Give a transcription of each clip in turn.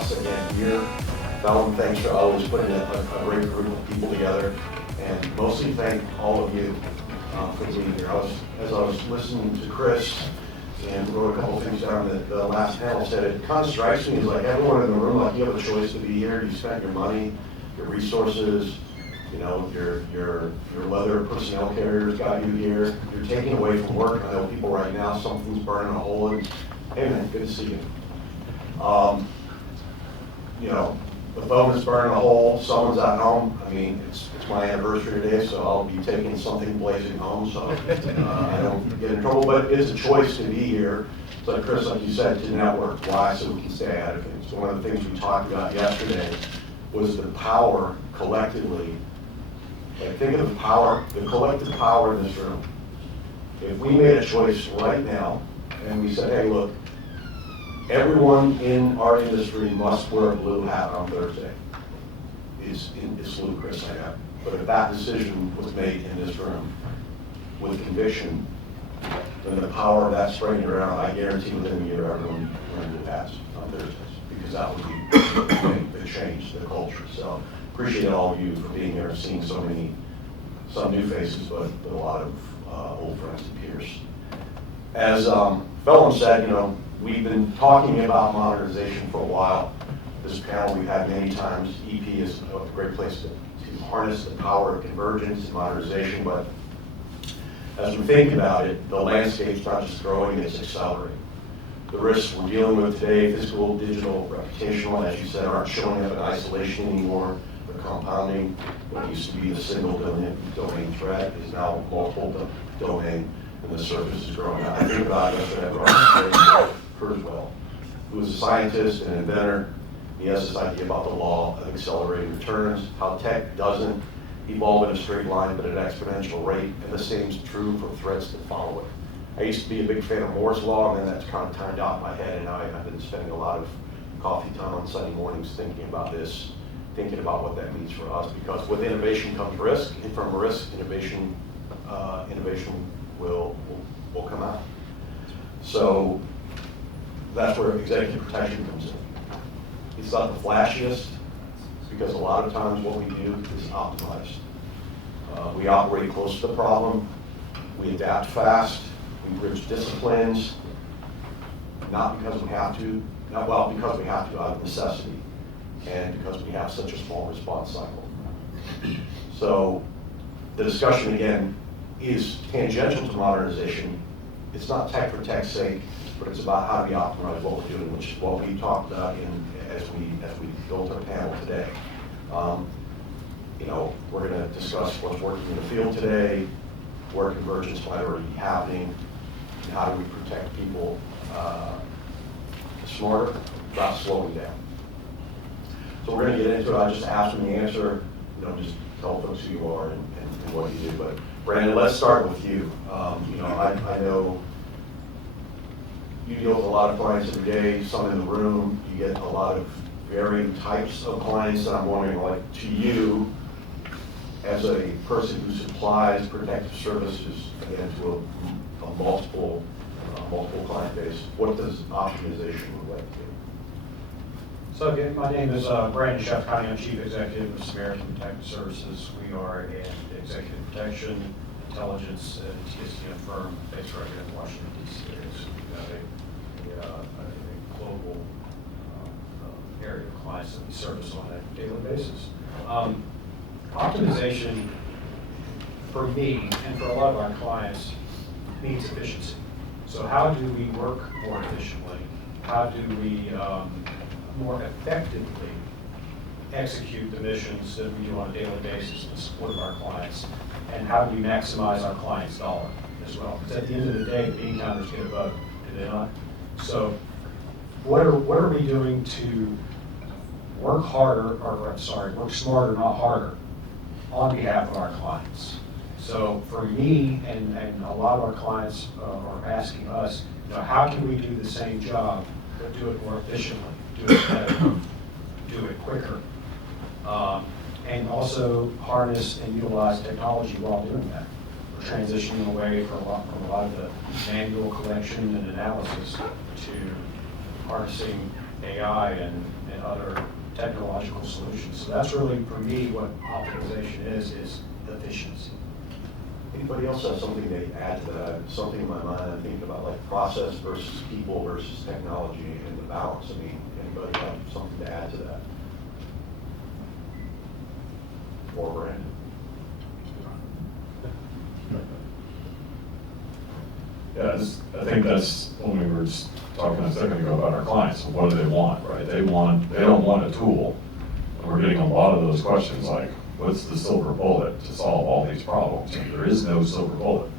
us again here. Felon, thanks for always putting a great group of people together, and mostly thank all of you for being here. As I was listening to Kris and wrote a couple of things down that the last panel said, it kind of strikes me as like everyone in the room, like you have a choice to be here. You spent your money, your resources, you know, your leather personnel carriers got you here. You're taking away from work. I know people right now, something's burning a hole in. Hey man, good to see you. You know, the phone is burning a hole, someone's at home. I mean, it's my anniversary today, so I'll be taking something blazing home, so I don't get in trouble. But it's a choice to be here. So Kris, like you said, to network. Why? So we can stay ahead of things. One of the things we talked about yesterday was the power collectively. Like, think of the power, the collective power in this room. If we made a choice right now, and we said, hey, look, everyone in our industry must wear a blue hat on Thursday. It's ludicrous, I know. But if that decision was made in this room with conviction, then the power of that spreading around, I guarantee within a year everyone wearing blue hats on Thursdays, because that would be the change, the culture. So appreciate all of you for being here and seeing some new faces, but a lot of old friends and peers. As Felon said, you know, we've been talking about modernization for a while. This panel we've had many times. EP is a great place to harness the power of convergence and modernization, but as we think about it, the landscape's not just growing, it's accelerating. The risks we're dealing with today, physical, digital, reputational, as you said, aren't showing up in isolation anymore. They're compounding. What used to be the single domain threat is now multiple domain, and the surface is growing. I think about it yesterday, Kurzweil, who was a scientist and inventor. He has this idea about the law of accelerating returns, how tech doesn't evolve in a straight line, but at an exponential rate, and the same is true for threats that follow it. I used to be a big fan of Moore's Law, and then that's kind of timed out in my head, and now I've been spending a lot of coffee time on Sunday mornings thinking about this, thinking about what that means for us, because with innovation comes risk, and from risk, innovation will come out. So that's where executive protection comes in. It's not the flashiest, because a lot of times what we do is optimized. We operate close to the problem, we adapt fast, we bridge disciplines, not because we have to, because we have to out of necessity, and because we have such a small response cycle. So the discussion again is tangential to modernization. It's not tech for tech's sake, but it's about how do we optimize what we're doing, which is what we talked about as we built our panel today. You know, we're going to discuss what's working in the field today, where convergence might already be happening, and how do we protect people smarter, not slowing down. So we're going to get into it. I just ask them the answer. You know, just tell folks who you are and what you do. But Brandon, let's start with you. You know, I know you deal with a lot of clients every day, some in the room. You get a lot of varying types of clients, and I'm wondering, like, to you, as a person who supplies protective services, again, to a multiple client base, what does optimization look like to you? So again, my name is Brandon Shafikhani. I'm Chief Executive of Samaritan Protective Services. We are an executive protection, intelligence, and TSDM firm based right here in Washington, D.C. So we have a global area of clients that we service on a daily basis. Optimization, for me and for a lot of our clients, means efficiency. So how do we work more efficiently? How do we more effectively execute the missions that we do on a daily basis in support of our clients? And how do we maximize our clients' dollar as well? Because at the end of the day, bean counters get a vote, do they not? So what are we doing to work smarter, not harder, on behalf of our clients? So for me and a lot of our clients are asking us, you know, how can we do the same job but do it more efficiently, do it better, do it quicker, and also harness and utilize technology while doing that. We're transitioning away from a lot of the manual collection and analysis to harnessing AI and other technological solutions. So that's really, for me, what optimization is efficiency. Anybody else have something they add to that? Something in my mind, I'm thinking about like process versus people versus technology and the balance. I mean, anybody have something to add to that? Or Brandon? Yeah, I think that's when we were just talking a second ago about our clients. So what do they want, right? They don't want a tool. And we're getting a lot of those questions like, what's the silver bullet to solve all these problems? And there is no silver bullet.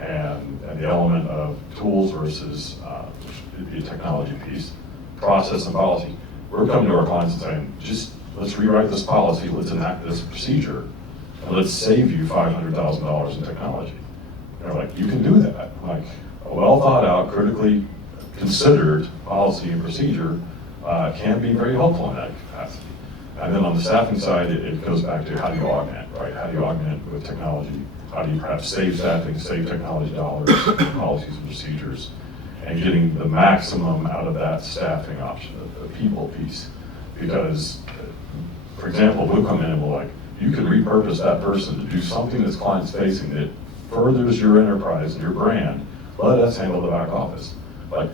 And the element of tools versus, which would be a technology piece, process and policy. We're coming to our clients and saying, just let's rewrite this policy, let's enact this procedure, and let's save you $500,000 in technology. They're like, you can do that. Like, a well thought out, critically considered policy and procedure can be very helpful in that capacity. And then on the staffing side, it goes back to how do you augment, right? How do you augment with technology? How do you perhaps save staffing, save technology dollars, policies and procedures, and getting the maximum out of that staffing option, the people piece. Because, for example, we'll come in and we're like, you can repurpose that person to do something that's clients facing that furthers your enterprise and your brand. Let us handle the back office. Like,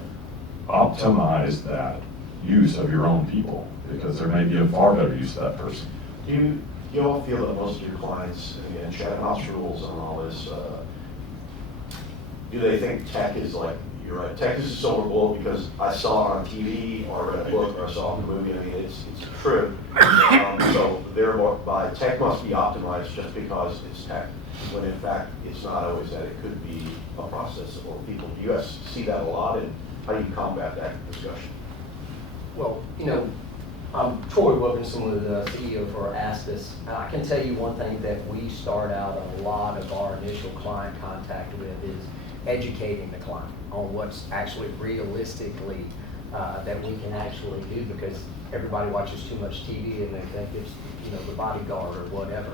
optimize that use of your own people, because there may be a far better use of that person. Do you all feel that most of your clients, again, Chatham House rules and all this, do they think tech is like, you're right, tech is a silver bullet because I saw it on TV or read a book or I saw it in a movie? I mean, it's true. So thereby, tech must be optimized just because it's tech, when in fact, it's not always that. It could be a process or people. Do you guys see that a lot, and how do you combat that discussion? Well, you know, Troy Wilkinson was the CEO for Astus. I can tell you one thing that we start out a lot of our initial client contact with is educating the client on what's actually realistically that we can actually do, because everybody watches too much TV and they think it's, you know, the bodyguard or whatever.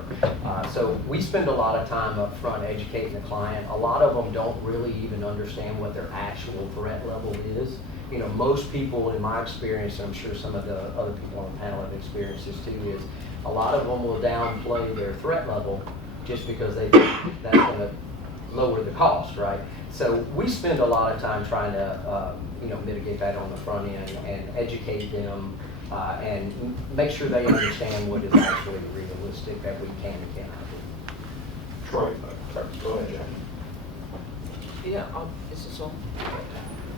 So we spend a lot of time up front educating the client. A lot of them don't really even understand what their actual threat level is. You know, most people, in my experience, and I'm sure some of the other people on the panel have experienced this too, is a lot of them will downplay their threat level just because they think that's going to lower the cost, right? So we spend a lot of time trying to, you know, mitigate that on the front end and educate them and make sure they understand what is actually realistic that we can and cannot do. Troy, go ahead, Jackie. Yeah, is this on?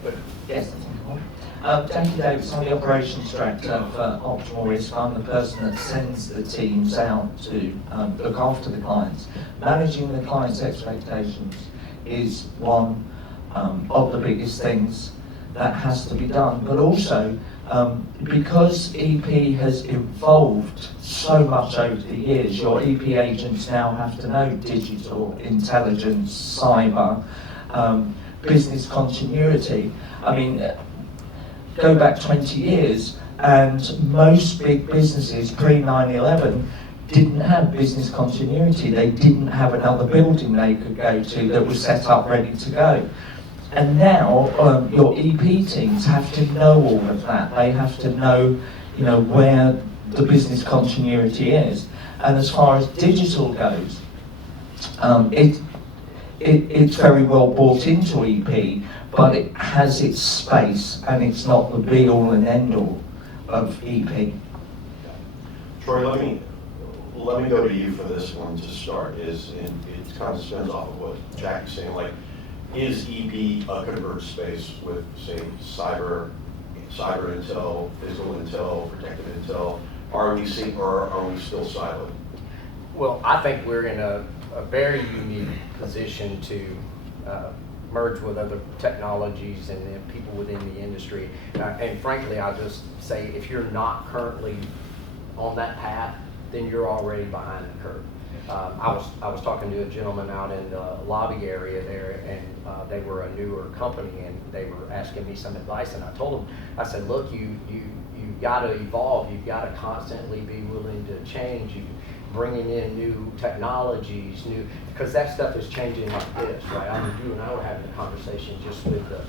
Good. Yes. Jacquie Davis, I'm the Operations Director for Optimal Risk. I'm the person that sends the teams out to look after the clients. Managing the client's expectations is one of the biggest things that has to be done. But also, because EP has evolved so much over the years, your EP agents now have to know digital, intelligence, cyber, business continuity. I mean, go back 20 years and most big businesses pre 9/11 didn't have business continuity. They didn't have another building they could go to that was set up ready to go. And now your EP teams have to know all of that. They have to know, you know, where the business continuity is. And as far as digital goes, it's very well bought into EP, but it has its space, and it's not the be-all and end-all of EP. Troy, let me go to you for this one to start. And it kind of spins off of what Jackie's saying. Like, is EP a converged space with, say, cyber intel, physical intel, protective intel? Are we seeing, or are we still siloed? Well, I think we're in a very unique position to merge with other technologies and then people within the industry. And frankly, I'll just say, if you're not currently on that path, then you're already behind the curve. I was talking to a gentleman out in the lobby area there, and they were a newer company, and they were asking me some advice, and I told them, I said, look, you've got to evolve, you've got to constantly be willing to change, bringing in new technologies, because that stuff is changing like this, right? I mean, you and I were having a conversation just with the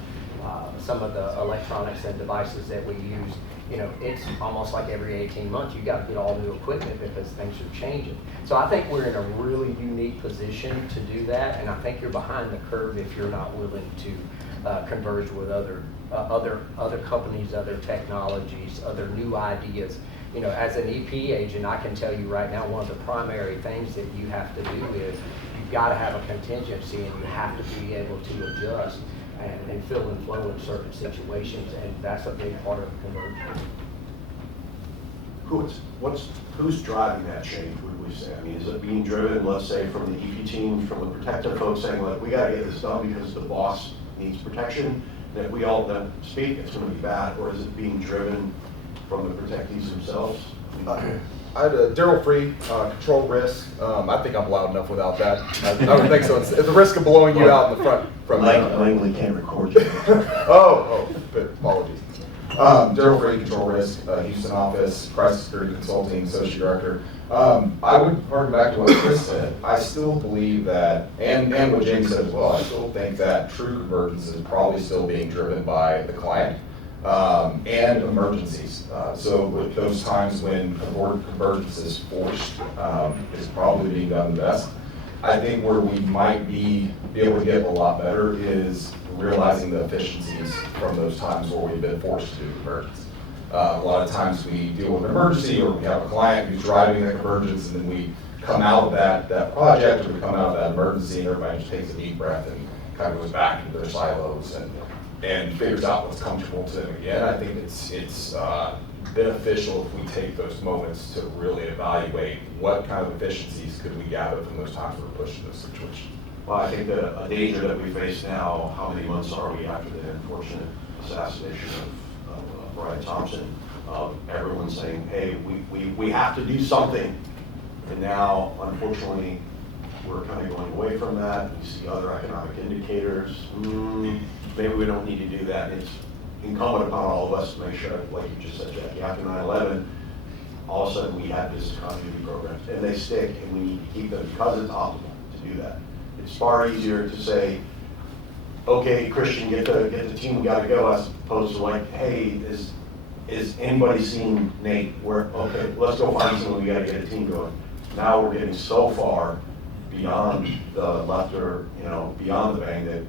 some of the electronics and devices that we use, you know, it's almost like every 18 months you got to get all new equipment because things are changing. So I think we're in a really unique position to do that, and I think you're behind the curve if you're not willing to converge with other companies, other technologies, other new ideas. You know, as an EP agent, I can tell you right now, one of the primary things that you have to do is you've got to have a contingency, and you have to be able to adjust and fill and flow in certain situations, and that's a big part of conversion. Who's driving that change, would we say? I mean, is it being driven, let's say, from the EP team, from the protective folks saying, like, we gotta get this done because the boss needs protection, that we all then speak, it's gonna be bad, or is it being driven from the protectees themselves? I had a Daryl free, control risk. I think I'm loud enough without that. I don't think so. It's the risk of blowing you out in the front from Langley can't record you. but apologies. Daryl free, control risk, Houston office, crisis security consulting, associate director. I would harken back to what Kris said. I still believe that, and what Jamie said as well, I still think that true convergence is probably still being driven by the client. And emergencies. So with those times when convergence is forced, is probably being done the best. I think where we might be able to get a lot better is realizing the efficiencies from those times where we've been forced to do convergence. A lot of times we deal with an emergency, or we have a client who's driving the convergence, and then we come out of that project, or we come out of that emergency, and everybody just takes a deep breath and kind of goes back into their silos and figures out what's comfortable to them again. I think it's beneficial if we take those moments to really evaluate what kind of efficiencies could we gather from those times we're pushed in this situation. Well, I think a danger that we face now, how many months are we after the unfortunate assassination of Brian Thompson? Everyone's saying, hey, we have to do something. And now, unfortunately, we're kind of going away from that. We see other economic indicators. Maybe we don't need to do that. It's incumbent upon all of us to make sure, like you just said, Jackie, after 9/11, all of a sudden we have business continuity programs, and they stick, and we need to keep them because it's optimal to do that. It's far easier to say, okay, Christian, get the team, we got to go, as opposed to like, hey, is anybody seen Nate? Okay, let's go find someone, we got to get a team going. Now we're getting so far beyond the left, or beyond the bang, that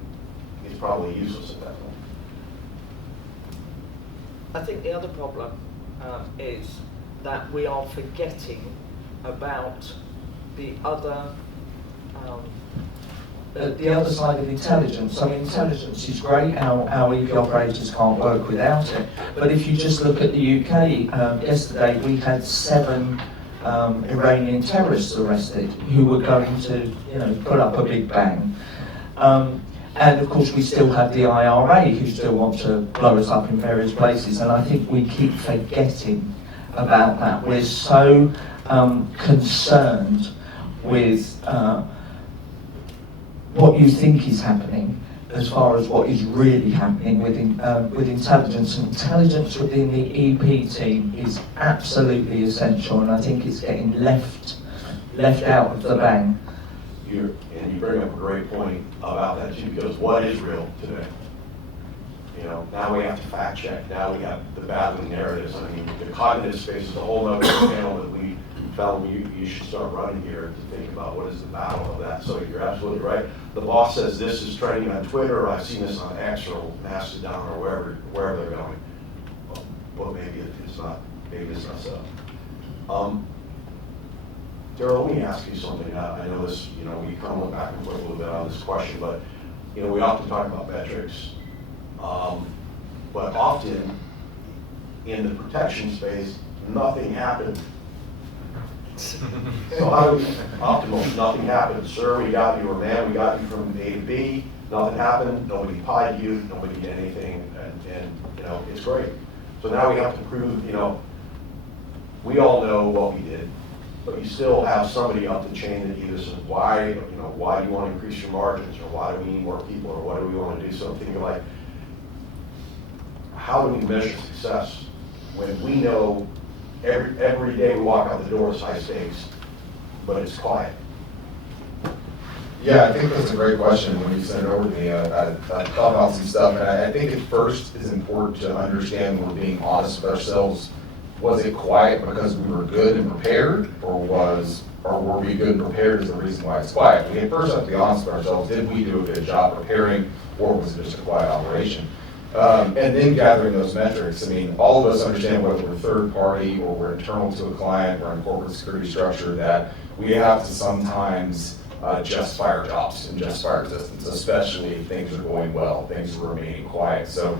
it's probably useless at that point. I think the other problem is that we are forgetting about the other side of intelligence. I mean, intelligence is great. Our EP operators can't work without it. But if you just look at the UK, yesterday we had 7 Iranian terrorists arrested who were going to, put up a big bang. And of course we still have the IRA who still want to blow us up in various places, and I think we keep forgetting about that. We're so concerned with what you think is happening as far as what is really happening with intelligence. Intelligence within the EP team is absolutely essential, and I think it's getting left out of the bang. And you bring up a great point about that too, because what is real today? Now we have to fact check. Now we have the battling narratives. I mean, the cognitive space is a whole other channel that we felt you should start running here to think about what is the battle of that. So you're absolutely right. The boss says this is trending on Twitter, or I've seen this on X or Mastodon or wherever they're going. Well, maybe it's not. Maybe it's not so. Daryl, let me ask you something. I know this, we kind of went back and forth a little bit on this question, but, we often talk about metrics, but often in the protection space, nothing happened. So how do we, optimal, nothing happened. Sir, we got you, or man, we got you from A to B, nothing happened, nobody pied you, nobody did anything, and it's great. So now we have to prove, we all know what we did, but you still have somebody up the chain that either says, why do you want to increase your margins, or why do we need more people, or what do we want to do? So I'm thinking like, how do we measure success when we know every day we walk out the door is high stakes, but it's quiet? Yeah, I think that's a great question. When you sent it over to me, I thought about some stuff, and I think at first it's important to understand when we're being honest with ourselves. Was it quiet because we were good and prepared, or were we good and prepared is the reason why it's quiet? We first have to be honest with ourselves. Did we do a good job preparing, or was it just a quiet operation? And then gathering those metrics. I mean, all of us understand whether we're third party or we're internal to a client or in corporate security structure that we have to sometimes justify our jobs and justify our existence, especially if things are going well, things are remaining quiet. So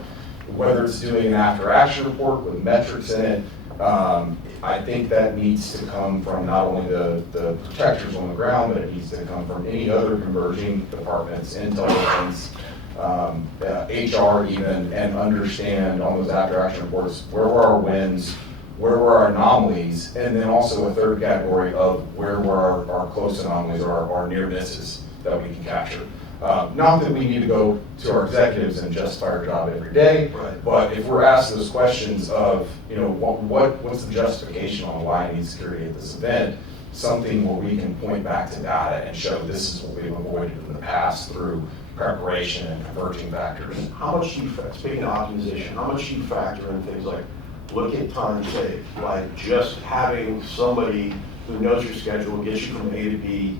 whether it's doing an after action report with metrics in it, I think that needs to come from not only the protectors on the ground, but it needs to come from any other converging departments, intelligence, HR even, and understand on those after action reports, where were our wins, where were our anomalies, and then also a third category of where were our close anomalies or our near misses that we can capture. Not that we need to go to our executives and justify our job every day, Right. but if we're asked those questions of, you know, what's the justification on why I need security at this event, something where we can point back to data and show this is what we've avoided in the past through preparation and converging factors. How much do you, speaking of optimization, how much do you factor in things like, look at time saved, like just having somebody who knows your schedule, gets you from A to B.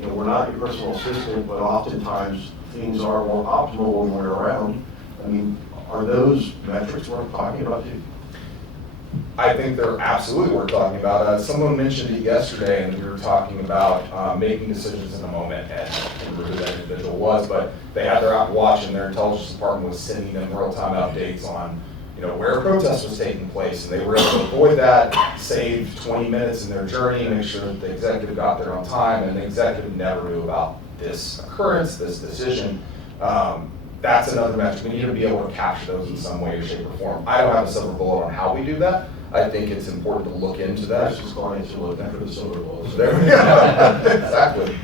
You know, we're not your personal assistant, but oftentimes things are more optimal when we're around. I mean, are those metrics worth talking about too? I think they're absolutely worth talking about. Someone mentioned it yesterday, and we were talking about making decisions in the moment, and I can't remember who that individual was, but they had their Apple Watch, and their intelligence department was sending them real-time updates on, you know, where a protest was taking place, and they were able to avoid that, save 20 minutes in their journey, make sure that the executive got there on time, and the executive never knew about this occurrence, this decision. That's another metric. We need to be able to capture those in some way or shape or form. I don't have a silver bullet on how we do that. I think it's important to look into that. That's just clients who look after the silver bullets. There we go. Exactly.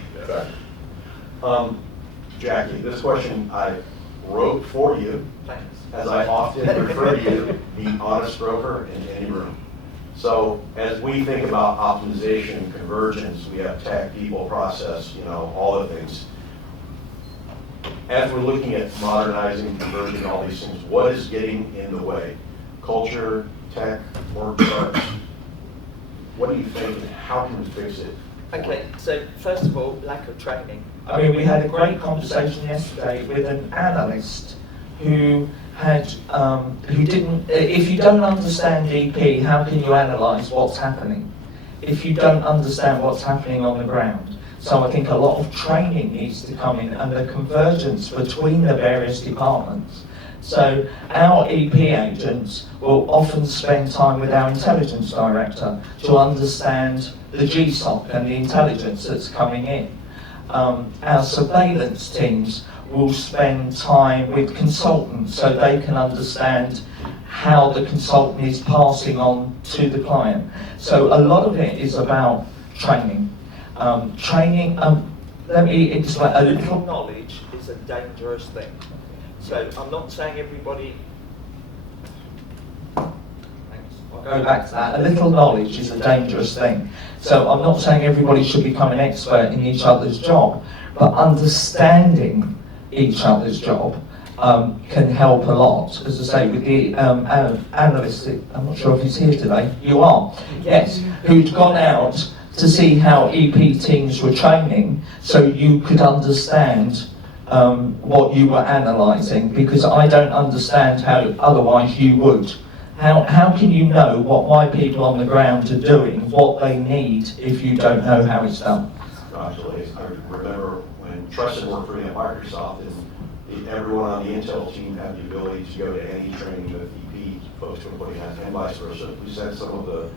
Jackie, this question I wrote for you, Thanks. as I often refer to you, the honest broker in any room. So as we think about optimization, convergence, we have tech, people, process, you know, all the things. As we're looking at modernizing, converging, all these things, what is getting in the way? Culture, tech, work charts? What do you think, and how can we fix it? Okay, so first of all, lack of training. I mean, we had a great conversation yesterday with an analyst who had, who didn't, if you don't understand EP, how can you analyse what's happening? If you don't understand what's happening on the ground. So I think a lot of training needs to come in and the convergence between the various departments. So our EP agents will often spend time with our intelligence director to understand the GSOC and the intelligence that's coming in. Our surveillance teams will spend time with consultants so they can understand how the consultant is passing on to the client. So a lot of it is about training. Let me explain a Little little. knowledge is a dangerous thing. So I'm not saying everybody. I'll go back to that. A little knowledge is a dangerous thing. So I'm not saying everybody should become an expert in each other's job, but understanding each other's job can help a lot. As I say, with the analyst, I'm not sure if he's here today. You are, yes, who'd gone out to see how EP teams were training, so you could understand what you were analysing, because I don't understand how otherwise you would. How can you know what my people on the ground are doing, what they need, if you don't know how it's done? Actually, I remember when Trusted worked for me at Microsoft, and everyone on the Intel team had the ability to go to any training that EP folks were putting on, and vice versa. We sent some of the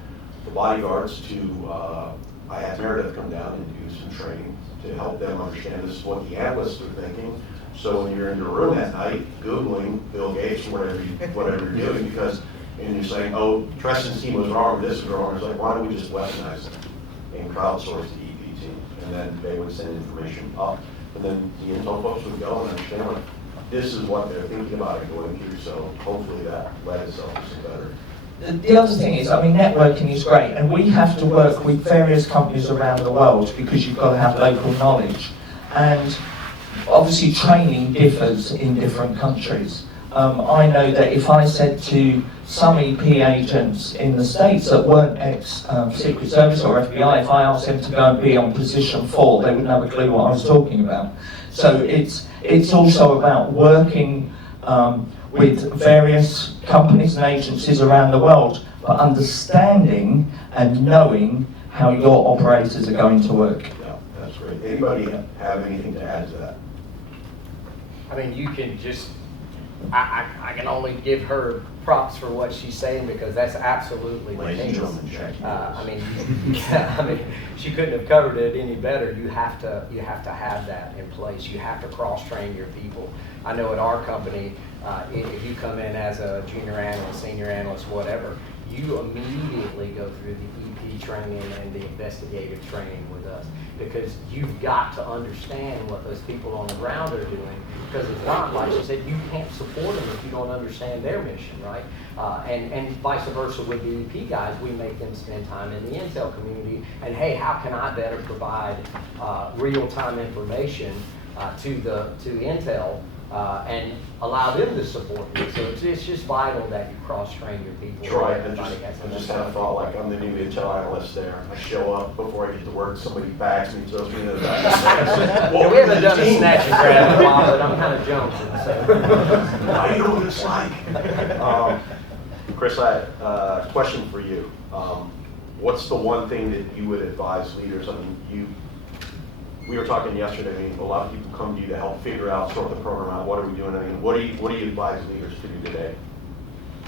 bodyguards to, I had Meredith come down and do some training to help them understand this is what the analysts are thinking. So when you're in your room at night, Googling Bill Gates, whatever you're doing, because, and you're saying, oh, Treston's team was wrong, this is wrong, it's like, why don't we just weaponize them and crowdsource the EP team? And then they would send information up, and then the Intel folks would go and understand, like, this is what they're thinking about and going through, so hopefully that led itself to some better. The other thing is, I mean, networking is great, and we have to work with various companies around the world because you've got to have local knowledge. And obviously training differs in different countries. I know that if I said to some EP agents in the States that weren't ex-Secret Service or FBI, if I asked them to go and be on position 4, they wouldn't have a clue what I was talking about. So it's also about working with various companies and agencies around the world, but understanding and knowing how your operators are going to work. Yeah, that's great. Anybody have anything to add to that? I mean, you can just, I can only give her props for what she's saying, because that's absolutely the Ladies and case. gentlemen, Jacquie I mean, yeah, I mean, she couldn't have covered it any better. You have to have that in place. You have to cross-train your people. I know at our company, if you come in as a junior analyst, senior analyst, whatever, you immediately go through the EP training and the investigative training with us, because you've got to understand what those people on the ground are doing, because if not, like she said, you can't support them if you don't understand their mission, right? And vice versa with the EP guys, we make them spend time in the intel community, and hey, how can I better provide real-time information to intel and allow them to support you. So it's just vital that you cross-train your people. Troy, Everybody has I just to had a thought, like, I'm the new intel analyst there. I show up before I get to work, somebody bags me, throws me in the back. Yeah, we haven't done a snatch and grab in a while, but I'm kind of jonesing, so. I know what it's like. Kris, I had a question for you. What's the one thing that you would advise leaders? I mean, we were talking yesterday, I mean, a lot of people come to you to help figure out, sort of the program out, what are we doing? I mean, what do you advise leaders to do today?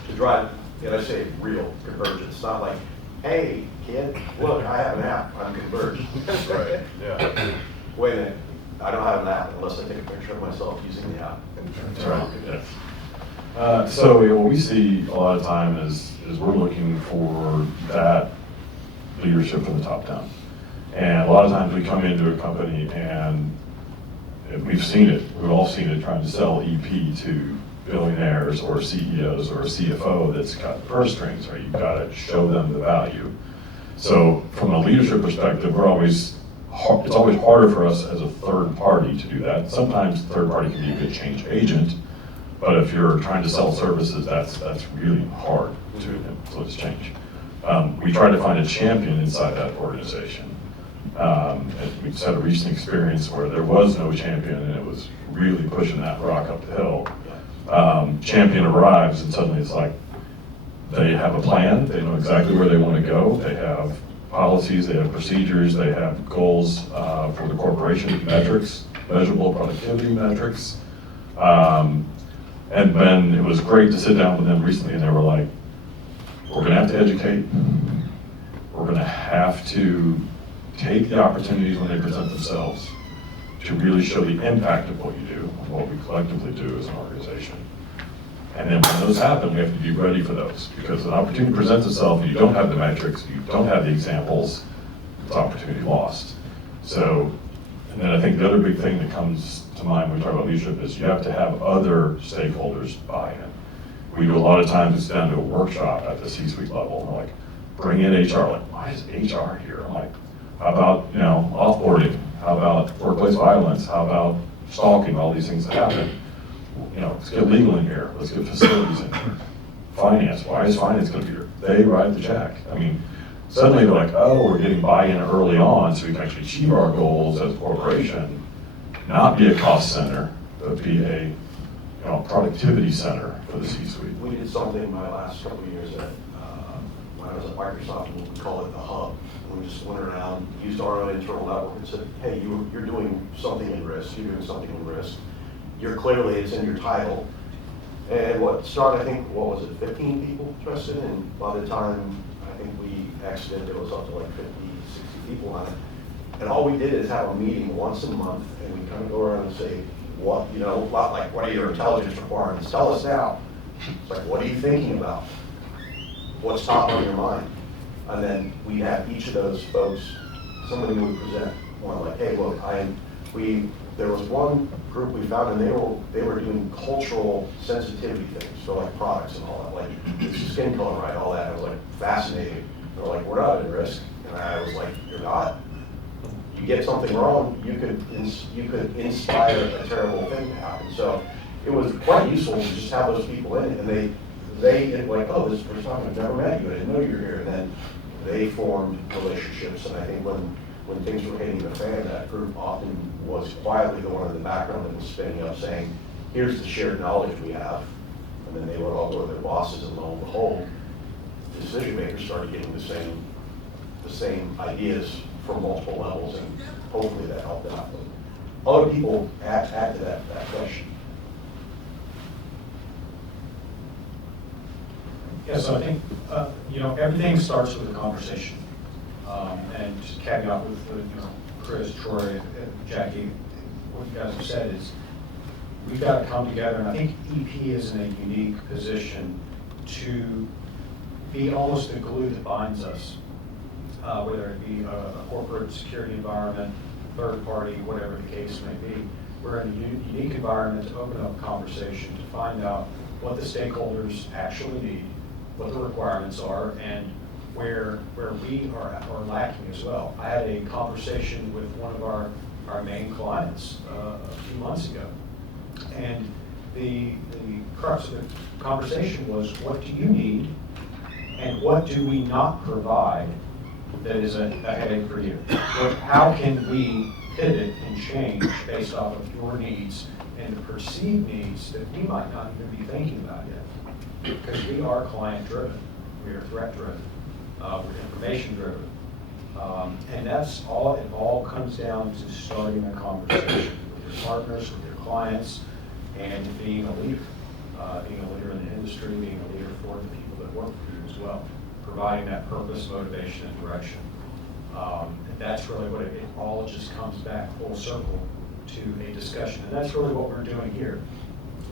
To drive, I say real convergence, not like, hey, kid, look, I have an app, I'm converged. Right, yeah. Wait a minute, I don't have an app unless I take a picture of myself using the app. That's right, yes. So what we see a lot of time is we're looking for that leadership from the top down. And a lot of times we come into a company and we've seen it, we've all seen it, trying to sell EP to billionaires or CEOs or a CFO that's got purse strings, right? You've got to show them the value. So from a leadership perspective, it's always harder for us as a third party to do that. Sometimes third party can be a good change agent, but if you're trying to sell services, that's really hard to influence change. We try to find a champion inside that organization. And we just had a recent experience where there was no champion and it was really pushing that rock up the hill. Champion arrives and suddenly it's like they have a plan, they know exactly where they want to go, they have policies, they have procedures, they have goals for the corporation, metrics, measurable productivity metrics. And then it was great to sit down with them recently and they were like, we're going to have to educate, we're going to have to take the opportunities when they present themselves to really show the impact of what you do, what we collectively do as an organization. And then when those happen, we have to be ready for those, because an opportunity presents itself and you don't have the metrics, you don't have the examples, it's opportunity lost. So, and then I think the other big thing that comes to mind when we talk about leadership is you have to have other stakeholders buy in. We do a lot of times, it's down to a workshop at the C-suite level, and we're like, bring in HR, like, why is HR here? I'm like, how about, offboarding? How about workplace violence? How about stalking, all these things that happen? Let's get legal in here. Let's get facilities in here. Finance, why is finance going to be here? They write the check. I mean, suddenly they're like, oh, we're getting buy-in early on so we can actually achieve our goals as a corporation, not be a cost center, but be a productivity center for the C-suite. We did something my last couple of years when I was at Microsoft, and we call it the hub. And we just went around, used our own internal network and said, hey, you're doing something in risk, you're doing something in risk. You're clearly, it's in your title. And what started, I think, 15 people interested, and by the time I think we exited, it was up to like 50, 60 people on it. And all we did is have a meeting once a month, and we kind of go around and say, what are your intelligence requirements? Tell us now. It's like, what are you thinking about? What's top on your mind? And then we have each of those folks, somebody would present one like, hey, look, there was one group we found, and they were doing cultural sensitivity things, so like products and all that, like is the skin color right, all that. I was like, fascinating. They're like, we're not at risk, and I was like, you're not? you get something wrong, you could inspire a terrible thing to happen. So it was quite useful to just have those people in, and they like, oh, this person, I've never met you, I didn't know you were here, and then they formed relationships. And I think when things were hitting the fan, that group often was quietly the one in the background that was spinning up saying, here's the shared knowledge we have. And then they would all go to their bosses, and lo and behold, decision makers started getting the same ideas from multiple levels, and hopefully that helped out. Other people add to that question. Yeah, so I think, everything starts with a conversation. And to caveat with, Kris, Troy, Jacquie, what you guys have said is, we've got to come together, and I think EP is in a unique position to be almost the glue that binds us, whether it be a corporate security environment, third party, whatever the case may be. We're in a unique environment to open up a conversation, to find out what the stakeholders actually need, what the requirements are, and where we are lacking as well. I had a conversation with one of our main clients a few months ago, and the crux of the conversation was, what do you need, and what do we not provide that is a headache for you? How can we pivot and change based off of your needs and the perceived needs that we might not even be thinking about yet? Because we are client-driven, we are threat-driven, we're information-driven. And that's all, it all comes down to starting a conversation with your partners, with your clients, and being a leader in the industry, being a leader for the people that work for you as well, providing that purpose, motivation, and direction. And that's really what it all just comes back full circle to a discussion. And that's really what we're doing here.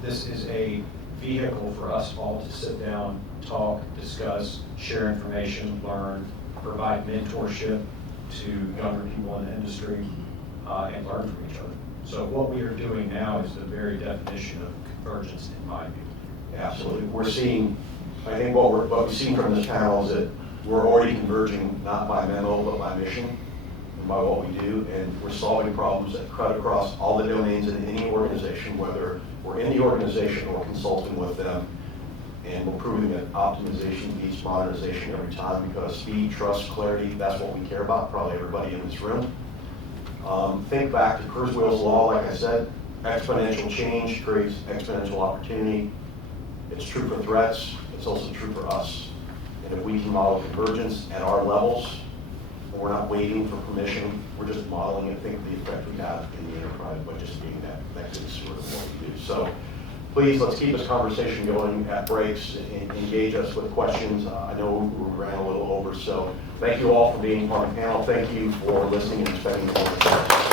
This is a vehicle for us all to sit down, talk, discuss, share information, learn, provide mentorship to younger people in the industry, and learn from each other. So what we are doing now is the very definition of convergence in my view. Absolutely. We're seeing, I think what we've seen from this panel is that we're already converging not by memo, but by mission and by what we do. And we're solving problems that cut across all the domains in any organization, whether we're in the organization or consulting with them. And we're proving that optimization beats modernization every time, because speed, trust, clarity, that's what we care about, probably everybody in this room. Think back to Kurzweil's law, like I said, exponential change creates exponential opportunity. It's true for threats, it's also true for us. And if we can model convergence at our levels, and we're not waiting for permission, we're just modeling it, think of the effect we have in the enterprise by just being that good steward of what we do. So please, let's keep this conversation going at breaks and engage us with questions. I know we ran a little over, so thank you all for being part of the panel. Thank you for listening and spending the morning with us.